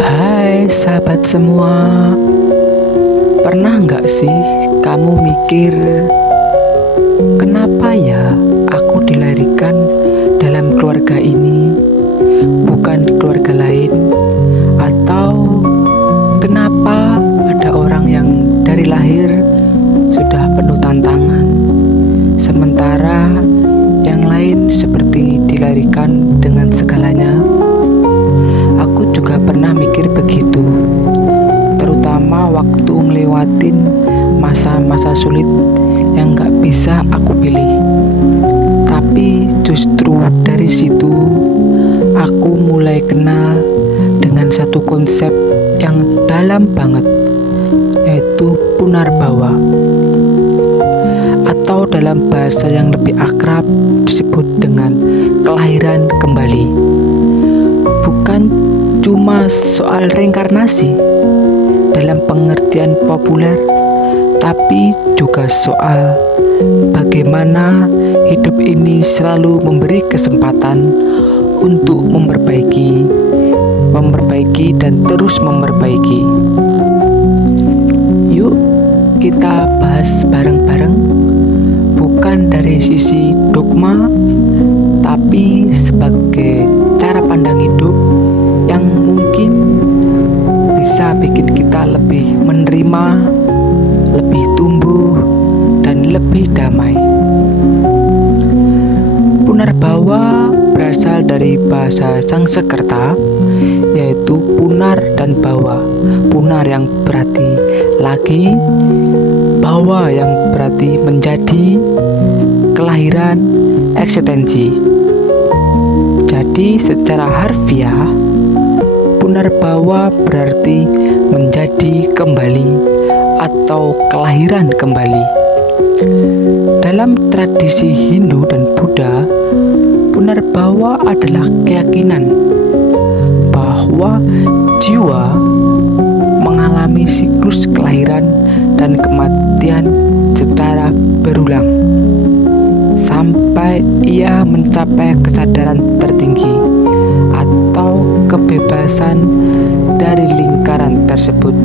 Hai sahabat semua, pernah nggak sih kamu mikir, kenapa ya aku dilahirkan dalam keluarga ini, bukan di keluarga lain? Atau kenapa ada orang yang dari lahir sudah penuh tantangan, sementara yang lain seperti dilahirkan dengan segalanya? Aku juga pernah mikir begitu, terutama waktu ngelewatin masa-masa sulit yang gak bisa aku pilih. Tapi justru dari situ aku mulai kenal dengan satu konsep yang dalam banget, yaitu Punarbawa, atau dalam bahasa yang lebih akrab disebut dengan kelahiran kembali. Bukan cuma soal reinkarnasi dalam pengertian populer, tapi juga soal bagaimana hidup ini selalu memberi kesempatan untuk memperbaiki dan terus memperbaiki. Yuk kita bahas bareng-bareng, bukan dari sisi dogma, tapi sebagai cara pandang hidup yang mungkin bisa bikin kita lebih menerima, lebih tumbuh, dan lebih damai. Punarbawa berasal dari bahasa Sangsekerta, yaitu punar dan bawa. Punar yang berarti lagi, bawa yang berarti menjadi, kelahiran, eksistensi. Jadi secara harfiah, Punarbawa berarti menjadi kembali atau kelahiran kembali. Dalam tradisi Hindu dan Buddha, Punarbawa adalah keyakinan bahwa jiwa mengalami siklus kelahiran dan kematian secara berulang sampai ia mencapai kesadaran tertinggi atau kebebasan dari lingkaran tersebut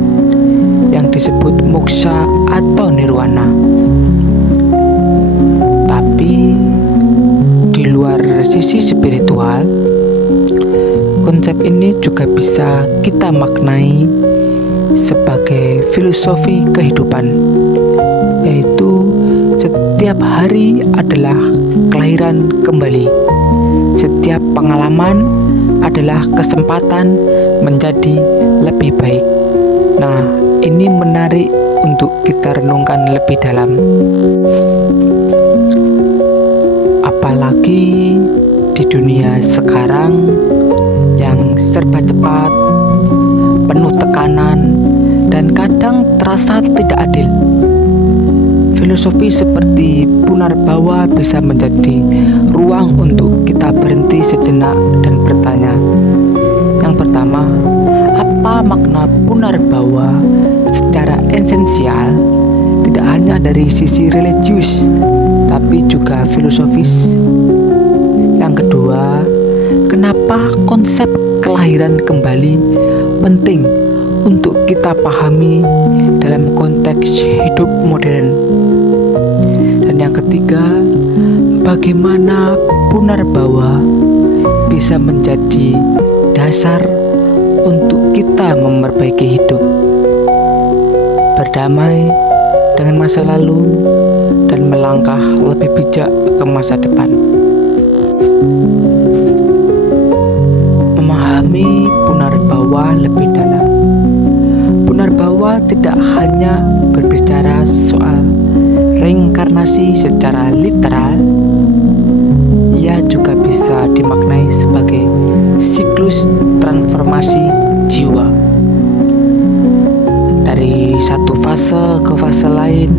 yang disebut moksha atau nirwana. Tapi di luar sisi spiritual, konsep ini juga bisa kita maknai sebagai filosofi kehidupan, yaitu setiap hari adalah kelahiran kembali. Setiap pengalaman adalah kesempatan menjadi lebih baik. Nah, ini menarik untuk kita renungkan lebih dalam. Apalagi di dunia sekarang yang serba cepat, penuh tekanan, dan kadang terasa tidak adil. Filosofi seperti Punarbawa bisa menjadi ruang untuk kita berhenti sejenak dan bertanya. Yang pertama, apa makna Punarbawa secara esensial, tidak hanya dari sisi religius, tapi juga filosofis. Yang kedua, kenapa konsep kelahiran kembali penting untuk kita pahami dalam konteks hidup modern. Dan yang ketiga, bagaimana Punarbawa bisa menjadi dasar untuk kita memperbaiki hidup, berdamai dengan masa lalu, dan melangkah lebih bijak ke masa depan. Memahami Punarbawa lebih dalam. Punarbawa tidak hanya berbicara soal reinkarnasi secara literal, ia juga bisa dimaknai sebagai siklus transformasi jiwa dari satu fase ke fase lain,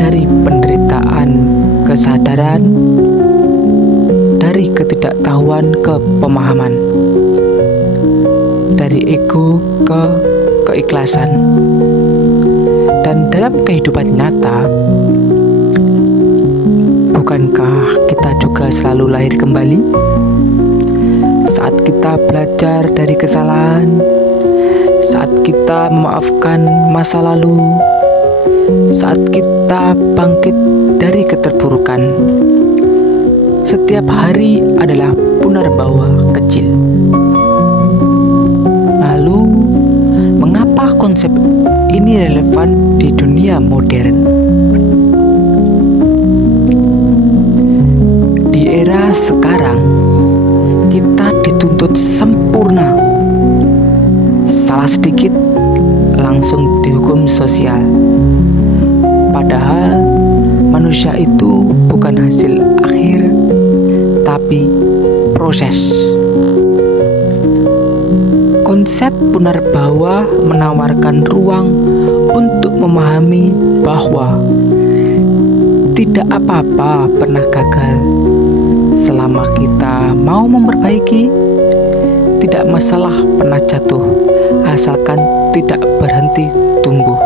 dari penderitaan ke kesadaran, dari ketidaktahuan ke pemahaman, dari ego ke keikhlasan. Dan dalam kehidupan nyata, bukankah kita juga selalu lahir kembali? Saat kita belajar dari kesalahan, memaafkan masa lalu, saat kita bangkit dari keterpurukan. Setiap hari adalah punarbawa kecil. Lalu, mengapa konsep ini relevan di dunia modern? Di era sekarang, kita dituntut sempurna. Salah sedikit, langsung dihukum sosial. Padahal, manusia itu bukan hasil akhir, tapi proses. Konsep punarbawa menawarkan ruang untuk memahami bahwa tidak apa-apa pernah gagal selama kita mau memperbaiki. Tidak masalah pernah jatuh asalkan tidak berhenti tumbuh.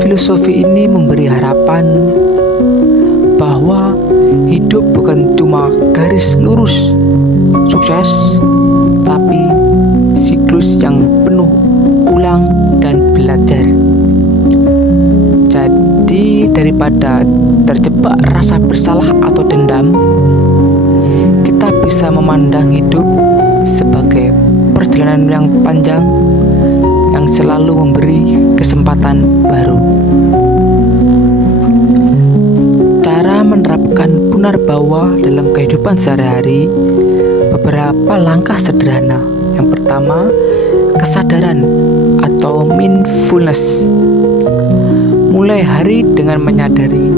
Filosofi ini memberi harapan bahwa hidup bukan cuma garis lurus sukses, tapi siklus yang penuh ulang dan belajar. Jadi daripada terjebak rasa bersalah atau dendam, kita bisa memandang hidup sebagai perjalanan yang panjang yang selalu memberi kesempatan baru. Cara menerapkan punarbawa dalam kehidupan sehari-hari, beberapa langkah sederhana. Yang pertama, kesadaran atau mindfulness. Mulai hari dengan menyadari,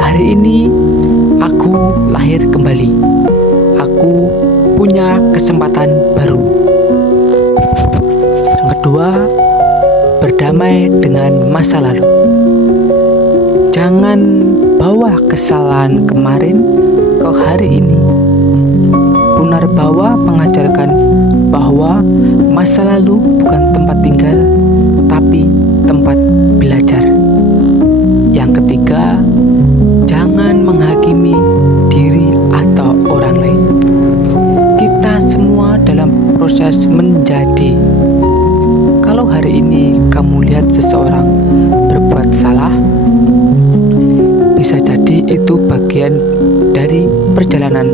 hari ini aku lahir kembali. Aku punya kesempatan baru. Yang kedua, berdamai dengan masa lalu. Jangan bawa kesalahan kemarin ke hari ini. Punarbawa mengajarkan bahwa masa lalu bukan tempat tinggal, tapi tempat belajar. Yang ketiga, jangan menghakimi diri atau orang lain. Kita semua dalam proses menjadi. Kalau hari ini kamu lihat seseorang berbuat salah, bisa jadi itu bagian dari perjalanan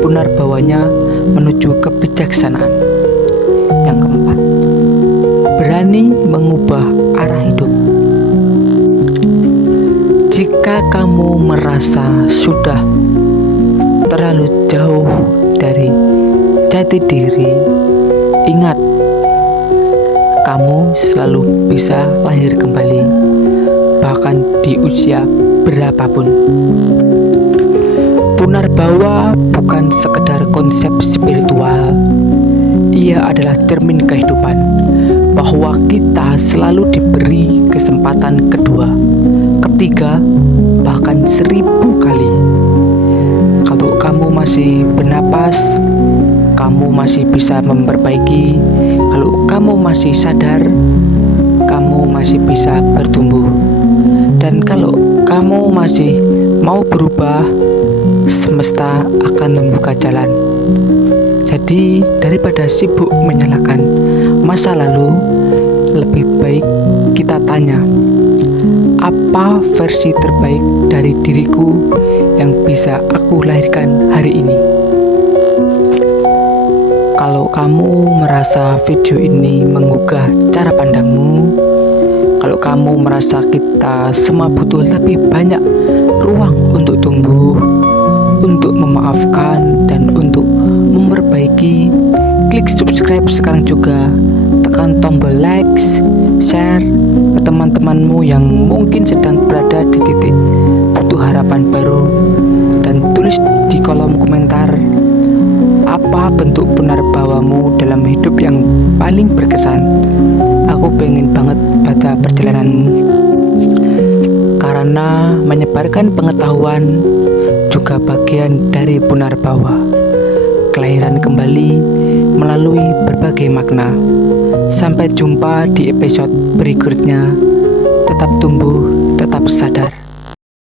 punarbawanya menuju kebijaksanaan. Yang keempat, berani mengubah arah hidup. Jika kamu merasa sudah terlalu jauh dari jati diri, ingat, kamu selalu bisa lahir kembali, bahkan di usia berapapun. Punarbawa bukan sekedar konsep spiritual. Ia adalah cermin kehidupan, bahwa kita selalu diberi kesempatan kedua, ketiga, bahkan 1000 kali. Kalau kamu masih bernapas, kamu masih bisa memperbaiki. Kalau kamu masih sadar, kamu masih bisa bertumbuh. Dan kalau kamu masih mau berubah, semesta akan membuka jalan. Jadi daripada sibuk menyalahkan masa lalu, lebih baik kita tanya, apa versi terbaik dari diriku yang bisa aku lahirkan hari ini? Kalau kamu merasa video ini menggugah cara pandangmu, kalau kamu merasa kita semua butuh lebih banyak ruang untuk tumbuh, untuk memaafkan, dan untuk memperbaiki, klik subscribe sekarang juga. Tekan tombol likes, share ke teman-temanmu yang mungkin sedang berada di titik butuh harapan baru, dan tulis di kolom komentar apa bentuk punarbawamu dalam hidup yang paling berkesan. Aku pengen banget baca perjalananmu, karena menyebarkan pengetahuan juga bagian dari punarbawa, kelahiran kembali melalui berbagai makna. Sampai jumpa di episode berikutnya. Tetap tumbuh, tetap sadar.